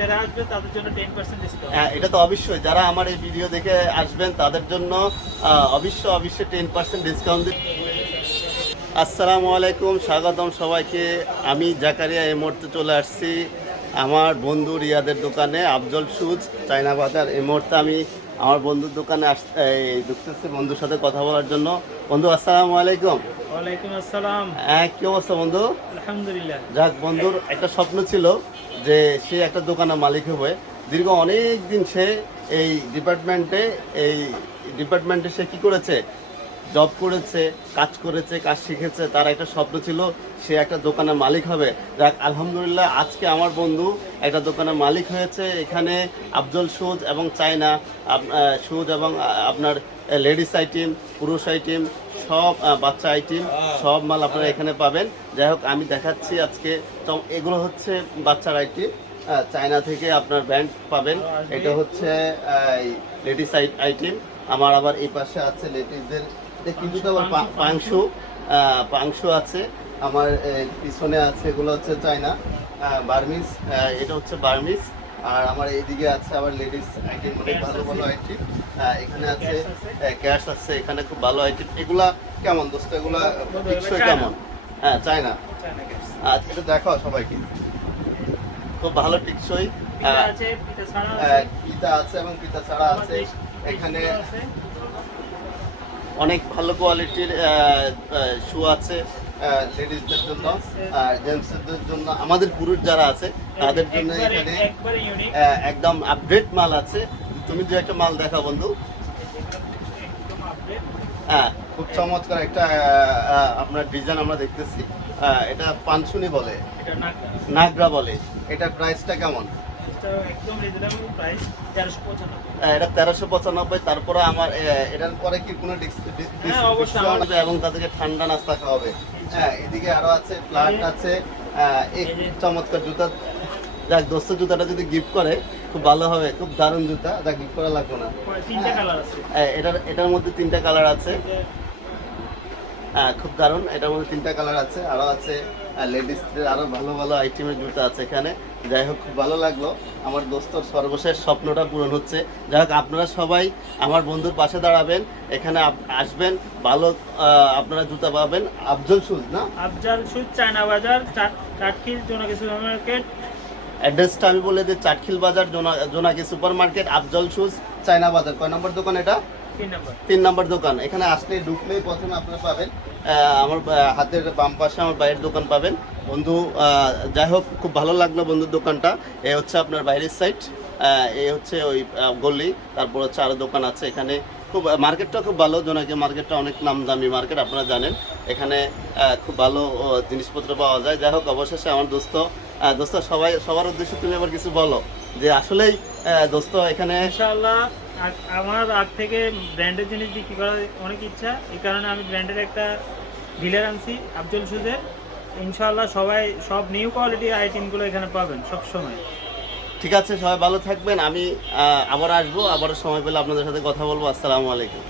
যারা আসবে, তাদের জন্য 10% ডিসকাউন্ট হ্যাঁ এটা তো অবশ্যই। যারা আমার এই ভিডিও দেখে আসবেন, তাদের জন্য অবশ্য অবশ্যই অবশ্যই টেন পার্সেন্ট ডিসকাউন্ট আসসালামু আলাইকুম, স্বাগতম সবাইকে। আমি জাকারিয়া এই মুহূর্তে চলে আসছি আমার বন্ধু রিয়াদের দোকানে, আফজল সুজ, চায়না বাজার। এই মুহূর্তে আমি আমার বন্ধুর দোকানে আসতে বন্ধুর সাথে কথা বলার জন্য। বন্ধু আসসালাম আলাইকুম। ওয়ালাইকুম আসসালাম। হ্যাঁ কি অবস্থা বন্ধু? আলহামদুলিল্লাহ। যাক বন্ধুর একটা স্বপ্ন ছিল যে সে একটা দোকানের মালিক হবে। দীর্ঘ অনেক দিন সে এই ডিপার্টমেন্টে এই ডিপার্টমেন্টে সে কি করেছে? জব করেছে, কাজ করেছে, কাজ শিখেছে, তার একটা স্বপ্ন ছিল, সে একটা দোকানের মালিক হবে। যাক, আলহামদুলিল্লাহ, আজকে আমার বন্ধু একটা দোকানের মালিক হয়েছে, এখানে আফজল সুজ এবং চায়না সুজ এবং আপনার লেডিস আইটেম পুরুষ আইটেম সব বাচ্চা আইটেম সব মাল আপনারা এখানে পাবেন। যাই হোক, আমি দেখাচ্ছি আজকে এগুলো হচ্ছে বাচ্চার আইটেম চায়না থেকে আপনার ব্যান্ড পাবেন। এটা হচ্ছে লেডিস আইটেম আমার আবার এই পাশে আছে লেডিসদের কিন্তু আবার পাংশু আহ, আছে আমার পিছনে আছে এগুলো হচ্ছে চায়না বার্মিস এটা হচ্ছে বার্মিস আর আমার এইদিকে আছে আবার লেডিস আইটেম অনেক ভালো ভালো আইটেম এখানে আছে ক্যাশ আছে? এখানে খুব ভালো আইটেম এগুলা কেমন দোস্ত এগুলা টিকসই কেমন? হ্যাঁ চায়না। গ্যাস আচ্ছা এটা দেখাও সবাইকে। খুব ভালো টিকসই পিতা আছে এবং পিতা ছাড়া আছে এখানে। অনেক ভালো কোয়ালিটির শু আছে লেডিসদের জন্য জেন্টসদের জন্য। আমাদের পুরুষ যারা আছে তাদের জন্য এখানে একদম আপডেট মাল আছে। তুমি যে একটা মাল দেখা বন্ধু। হ্যাঁ খুব চমৎকার একটা আপনার ডিজাইন আমরা দেখতেছি। এটা পানসুনি বলে নাগরা। বলে। এটার প্রাইসটা কেমন? এটা একদম রিজনেবল প্রাইস 1395 আহ, এটা তেরোশো পঁচানব্বই তারপরে আমার এটার পরে কি কোনো হ্যাঁ, এবং তাদেরকে ঠান্ডা নাস্তা খাওয়াবে। হ্যাঁ এদিকে আরও আছে প্লান্ট আছে চমৎকার জুতা। যাক দোস্ত জুতাটা যদি গিফট করে খুব ভালো হবে খুব দারুণ জুতা যা গিফট করা লাগবে না। হ্যাঁ, এটার এটার মধ্যে তিনটা কালার আছে। হ্যাঁ খুব দারুণ এটার মধ্যে তিনটা কালার আছে আরও আছে লেডিসদের আরও ভালো ভালো আইটেমের জুতা আছে এখানে। যাই হোক খুব ভালো লাগল। আমার দোস্তর সর্বশেষ স্বপ্নটা পূরণ হচ্ছে। যাই হোক আপনারা সবাই আমার বন্ধুর পাশে দাঁড়াবেন এখানে আসবেন ভালো আহ, আপনারা জুতা পাবেন। আফজল শুজ না? আফজাল সুদ চায়না বাজার চাট- চাটখিল জোনাকি সুপার মার্কেট অ্যাড্রেসটা আমি বলে দিই চাটখিল বাজার জোনা- Jonaki super market Afzal shoes China বাজার। কয় নম্বর দোকান এটা? তিন নম্বর। দোকান। এখানে আসলে ঢুকলেই প্রথমে আপনারা পাবেন আমার হাতের বাম পাশে আমার বাইরের দোকান পাবেন। বন্ধু যাই হোক, খুব ভালো লাগল বন্ধুর দোকানটা। এ হচ্ছে আপনার বাইরের সাইড এ হচ্ছে ওই গলি, তারপর হচ্ছে আরও দোকান আছে এখানে। খুব মার্কেটটা খুব ভালো জোনাকি মার্কেটটা অনেক নাম দামি মার্কেট আপনারা জানেন। এখানে খুব ভালো জিনিসপত্র পাওয়া যায়। যাই হোক, অবশেষে আমার দোস্ত দোস্ত, সবাই, সবার উদ্দেশ্যে তুমি আবার কিছু বলো। যে আসলেই দোস্ত এখানে ইনশাআল্লাহ আমার আগ থেকে ব্র্যান্ডের জিনিস বিক্রি করার অনেক ইচ্ছা। এই কারণে আমি ব্র্যান্ডের একটা ডিলার আনছি আফজল সুজের। ইনশাআল্লাহ সবাই সব নিউ কোয়ালিটি আইটেমগুলো এখানে পাবেন সব সময় ঠিক আছে সবাই ভালো থাকবেন। আমি আবার আসব আবার সময় পেলে আপনাদের সাথে কথা বলব। আসসালামু আলাইকুম।